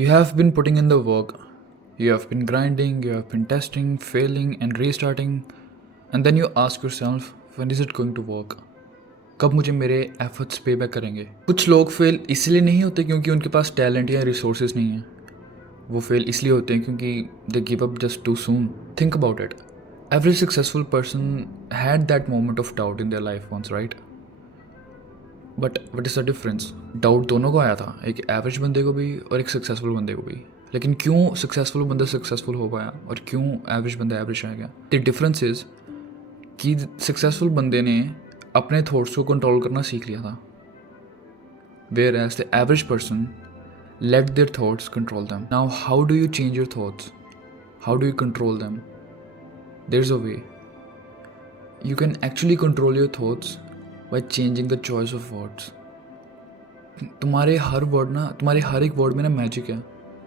You have been putting in the work. You have been grinding, you have been testing, failing, and restarting. And then you ask yourself, when is it going to work? कब मुझे मेरे efforts पे back करेंगे? कुछ लोग fail इसलिए नहीं होते क्योंकि उनके पास टैलेंट या रिसोर्सेज नहीं है. वो फेल इसलिए होते हैं क्योंकि they give up just too soon. Think about it. Every successful person had that moment of doubt in their life once, right? But what is the difference? Doubt दोनों को आया था, एक एवरेज बंदे को भी और एक सक्सेसफुल बंदे को भी. लेकिन क्यों सक्सेसफुल बंदा सक्सेसफुल हो पाया और क्यों एवरेज बंदा एवरेज रह गया? द डिफरेंस इज कि सक्सेसफुल बंदे ने अपने थॉट्स को कंट्रोल करना सीख लिया था, whereas the average person let their thoughts control them. Now how do you change your thoughts? How do you control them? There is a way. You can actually control your thoughts by changing the choice of words. तुम्हारे हर word ना, तुम्हारे हर एक word में ना magic है,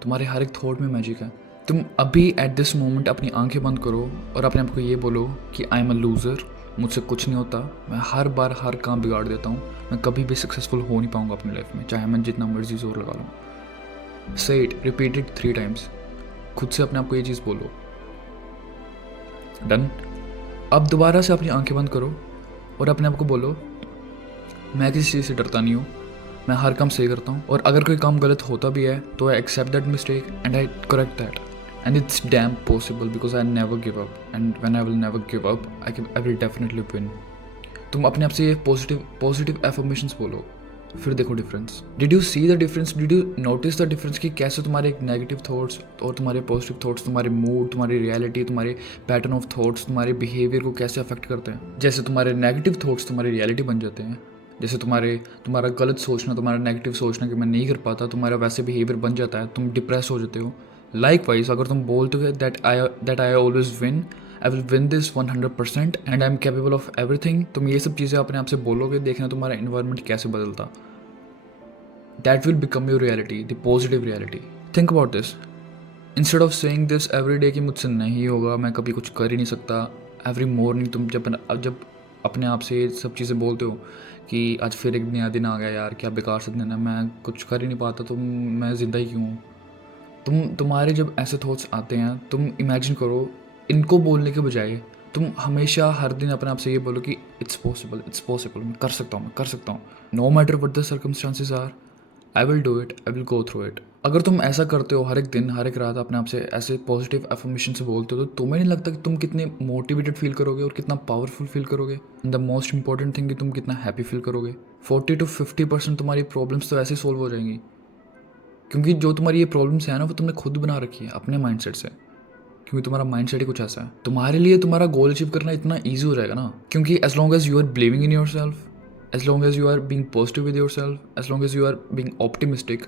तुम्हारे हर एक thought में मैजिक है. तुम अभी एट दिस मोमेंट अपनी आंखें बंद करो और अपने आप को ये बोलो कि आई एम अ लूज़र, मुझसे कुछ नहीं होता, मैं हर बार हर काम बिगाड़ देता हूँ, मैं कभी भी सक्सेसफुल हो नहीं पाऊंगा अपनी लाइफ में, चाहे मैं जितना मर्जी जोर लगा लूँ. से इट, रिपीट इट 3 times. खुद से अपने आप को ये चीज़ बोलो. डन. अब दोबारा से अपनी आंखें बंद करो और अपने आप को बोलो, मैं किसी चीज़ से डरता नहीं हूँ, मैं हर काम सही करता हूँ, और अगर कोई काम गलत होता भी है तो I accept that mistake and I correct that, and it's damn possible because I never give up, and when I will never give up I will definitely win. तुम अपने आप से ये पॉजिटिव एफर्मेशंस बोलो, फिर देखो difference. Did you see the difference? Did you notice the difference कि कैसे तुम्हारे नेगेटिव थॉट्स और तुम्हारे पॉजिटिव थॉट्स तुम्हारे मूड, तुम्हारी रियलिटी, तुम्हारे पैटर्न ऑफ थॉट्स, तुम्हारे बिहेवियर को कैसे अफेक्ट करते हैं? जैसे तुम्हारे नेगेटिव थॉट्स तुम्हारी रियलिटी बन जाते हैं, जैसे तुम्हारा गलत सोचना, तुम्हारा नेगेटिव सोचना कि मैं नहीं कर पाता, तुम्हारा वैसे बिहेवियर बन जाता है, तुम डिप्रेस हो जाते हो. लाइकवाइज अगर तुम बोलते हो that I always win, I will win this 100% and I am capable of everything, तुम ये सब चीज़ें अपने आप से बोलोगे, देखना तुम्हारा इन्वायरमेंट कैसे बदलता. That will become your reality, the positive reality. Think about this. Instead of saying this every day कि मुझसे नहीं होगा, मैं कभी कुछ कर ही नहीं सकता, every morning तुम जब अपने आप से ये सब चीज़ें बोलते हो कि आज फिर एक नया दिन आ गया यार, क्या बेकार से दिन है, मैं कुछ कर ही नहीं पाता, तो मैं ज़िंदा ही क्यों हूँ? तुम्हारे जब ऐसे थॉट्स आते हैं, तुम इमेजिन करो, इनको बोलने के बजाय तुम हमेशा हर दिन अपने आप से ये बोलो कि इट्स पॉसिबल, मैं कर सकता हूँ, no matter what the circumstances are, I will do it, I will go through it. अगर तुम ऐसा करते हो हर एक दिन, हर एक रात अपने आप से ऐसे पॉजिटिव एफर्मेशन से बोलते हो, तो तुम्हें नहीं लगता कि तुम कितने मोटिवेटेड फील करोगे और कितना पावरफुल फील करोगे? And the most important thing कि तुम कितना हैप्पी फील करोगे. 40 to 50% तुम्हारी प्रॉब्लम्स तो ऐसे ही सॉल्व हो जाएंगी, क्योंकि जो तुम्हारी ये प्रॉब्लम्स है ना, वो तुमने खुद बना रखी है अपने माइंडसेट से, क्योंकि तुम्हारा माइंडसेट ही कुछ ऐसा है. तुम्हारे लिए तुम्हारा गोल अचीव करना इतना ईजी हो जाएगा ना, क्योंकि as long as you are believing in yourself, as long as you are being positive with yourself, as long as you are being optimistic,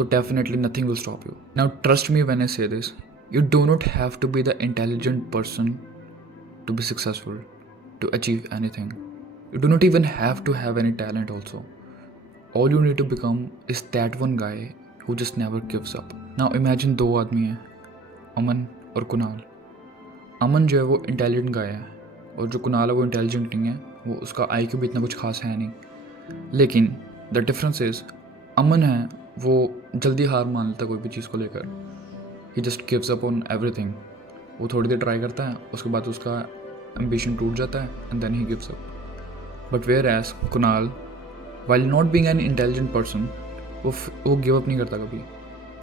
so definitely nothing will stop you. Now trust me when I say this, you do not have to be the intelligent person to be successful, to achieve anything. You do not even have to have any talent also. All you need to become is that one guy who just never gives up. Now imagine 2 आदमी हैं, अमन और कुणाल. अमन जो है वो intelligent गाय है, और जो कुणाल है वो इंटेलिजेंट नहीं है, वो उसका IQ भी इतना कुछ खास है नहीं. लेकिन द डिफरेंस इज, अमन है वो जल्दी हार मान लेता कोई भी चीज़ को लेकर, he just gives up on everything. वो थोड़ी देर ट्राई करता है, उसके बाद उसका एम्बिशन टूट जाता है and then he gives up. But whereas Kunal, while not being an intelligent person, वो गिव अप नहीं करता कभी,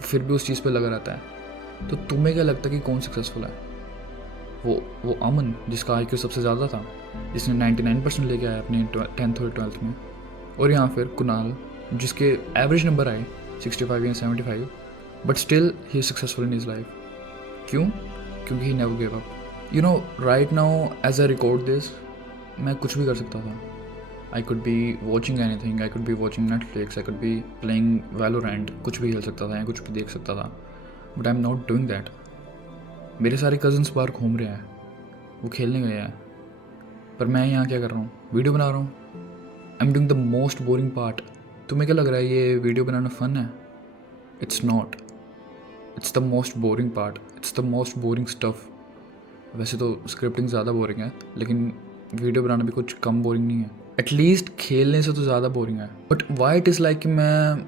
फिर भी उस चीज़ पे लगा रहता है. तो तुम्हें क्या लगता है कि कौन सक्सेसफुल है? वो अमन जिसका IQ सबसे ज़्यादा था, जिसने 99% लेके आया अपने 10th और 12th में, और यहाँ फिर कुणाल जिसके एवरेज नंबर आए 65 या 75, but still he is successful in his life. क्यों? क्योंकि he never give up. You know, right now as I record this, मैं कुछ भी कर सकता था. I could be watching anything, I could be watching Netflix, I could be playing Valorant, कुछ भी खेल सकता था या कुछ भी देख सकता था, but I am not doing that. मेरे सारे कज़न्स बाहर घूम रहे हैं, वो खेलने गए हैं, पर मैं यहाँ क्या कर रहा हूँ? वीडियो बना रहा हूँ. I am doing the most boring part. तुम्हें क्या लग रहा है ये वीडियो बनाना फ़न है? It's not. It's the most boring part, it's the most boring stuff. वैसे तो स्क्रिप्टिंग ज़्यादा बोरिंग है, लेकिन वीडियो बनाना भी कुछ कम बोरिंग नहीं है. एटलीस्ट खेलने से तो ज़्यादा बोरिंग है. But why it is like कि मैं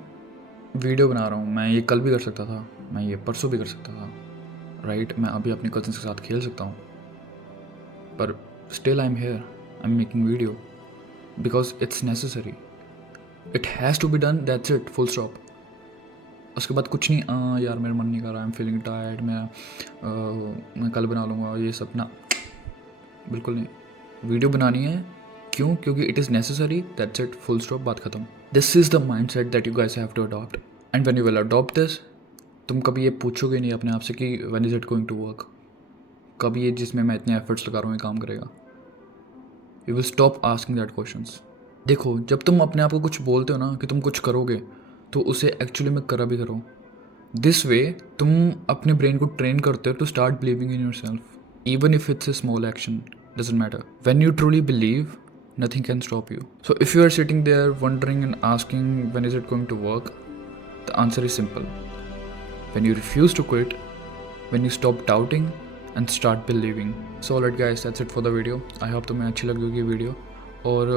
वीडियो बना रहा हूँ, मैं ये कल भी कर सकता था, मैं ये परसों भी कर सकता था, राइट। मैं अभी अपने कज़न्स के साथ खेल सकता हूँ, पर still I am here, I am making video because it's necessary, it has to be done, that's it, full stop. उसके बाद कुछ नहीं, यार मेरा मन नहीं कर रहा, आई एम फीलिंग टायर्ड, मैं कल बना लूँगा, ये सब ना, बिल्कुल नहीं। वीडियो बनानी है, क्यों? क्योंकि it is necessary, that's it, full stop, बात खत्म। This is the mindset that you guys have to adopt, and when you will adopt this, तुम कभी ये पूछोगे नहीं अपने आप से कि when is it going to work, कभी ये जिसमें मैं इतने एफर्ट्स लगा रहा हूँ ये काम करेगा। You will stop asking that questions. देखो, जब तुम अपने आप को कुछ बोलते हो ना कि तुम कुछ करोगे, तो उसे एक्चुअली में करा भी करो। दिस वे तुम अपने ब्रेन को ट्रेन करते हो to start believing in yourself, even if it's a small action, doesn't matter. When you truly believe, nothing can stop you. So if you are sitting there wondering and asking when is it going to work, the answer is simple. When you refuse to quit, when you stop doubting and start believing. So alright guys, that's it for the video. I hope तुम्हें अच्छी लगी होगी video, और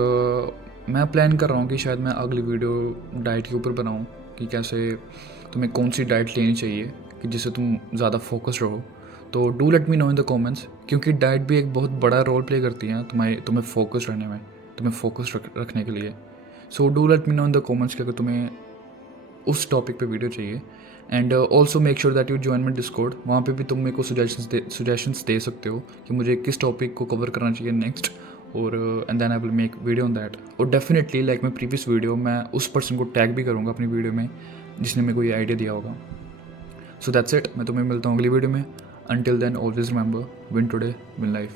मैं plan कर रहा हूँ कि शायद मैं अगली वीडियो डाइट के ऊपर बनाऊँ कि कैसे तुम्हें कौन सी डाइट लेनी चाहिए कि जिससे तुम ज़्यादा फोकस रहो। तो do let me know in the comments, क्योंकि डाइट भी एक बहुत बड़ा रोल प्ले करती है तुम्हें फोकस रहने में, तुम्हें फोकस रखने के लिए। So do let me know in the comments कि अगर तुम्हें उस टॉपिक पे वीडियो चाहिए, and also make sure that you join my Discord. वहाँ पे भी तुम मेरे को सुजेशंस दे सकते हो कि मुझे किस टॉपिक को कवर करना चाहिए नेक्स्ट, और and then I will make video on that. और definitely like my previous video, मैं उस पर्सन को टैग भी करूँगा अपनी वीडियो में जिसने मेरे को ये आइडिया दिया होगा। सो दैट्स इट, मैं तुम्हें मिलता हूँ अगली वीडियो में। Until then, always remember, win today, win life.